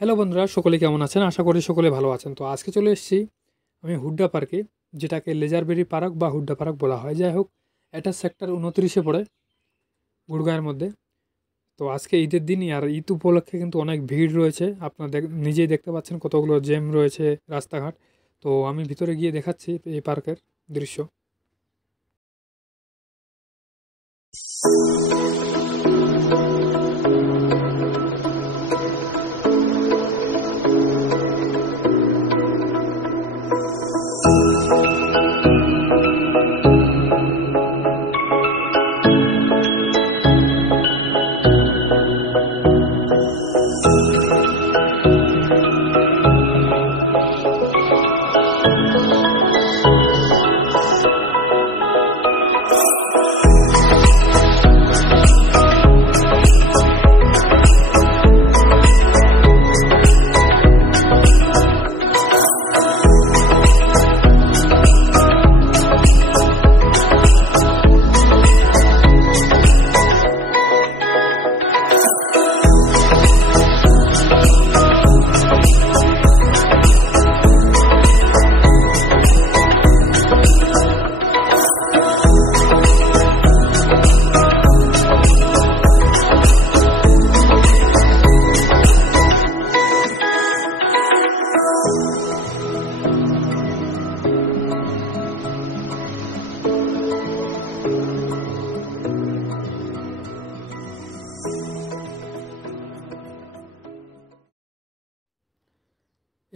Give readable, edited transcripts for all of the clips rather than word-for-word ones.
Hello বন্ধুরা, সকলে কেমন আছেন? আশা করি সকলে ভালো আছেন। তো আজকে চলে এসেছি আমি হুড্ডা পার্কে, যেটাকে লেজারবেরি পার্ক বা হুড্ডা পার্ক বলা হয়। যাই হোক, এটা সেক্টর 29-এ পড়ে, গুড়গাঁয়ের মধ্যে। তো আজকে ঈদের দিনই, আর ঈদ উপলক্ষে কিন্তু অনেক ভিড় রয়েছে। আপনারা নিজেই দেখতে পাচ্ছেন কতগুলো জ্যাম রয়েছে রাস্তাঘাট। তো আমি ভিতরে গিয়ে দেখাচ্ছি এই পার্কের দৃশ্য।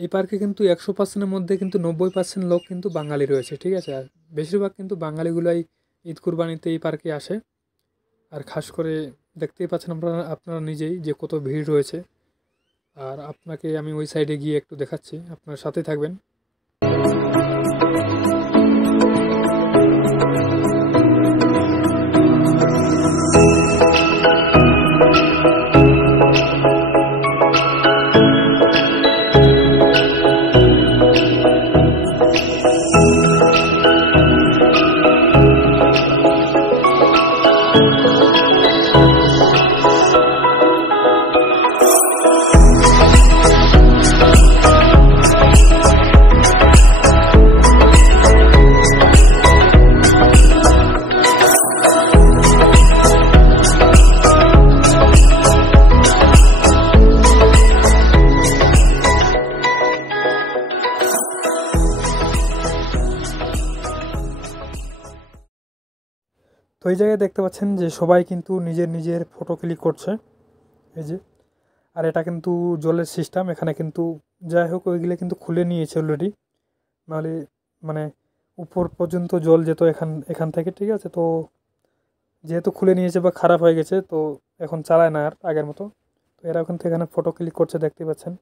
এই পার্কে কিন্তু 100%-এর মধ্যে কিন্তু 90% লোক কিন্তু বাঙালি রয়েছে, ঠিক আছে। আর বেশিরভাগ কিন্তু বাঙালিগুলাই ঈদ কুরবানিতে এই পার্কে আসে। আর খাস করে দেখতেই পাচ্ছেন আপনারা আপনারা নিজেই যে কত ভিড় রয়েছে। আর আপনাকে আমি ওই সাইডে গিয়ে একটু দেখাচ্ছি, আপনার সাথে থাকবেন। তো এই জায়গায় দেখতে পাচ্ছেন যে সবাই কিন্তু নিজের নিজের ফটো ক্লিক করছে, এই যে। আর এটা কিন্তু জলের সিস্টেম, এখানে কিন্তু যাই হোক ওইগুলো কিন্তু খুলে নিয়েছে অলরেডি, নাহলে মানে উপর পর্যন্ত জল যেত এখান থেকে, ঠিক আছে। তো যেহেতু খুলে নিয়েছে বা খারাপ হয়ে গেছে, তো এখন চালায় না আর আগের মতো। তো এরা ওখান থেকে এখানে ফটো ক্লিক করছে, দেখতে পাচ্ছেন।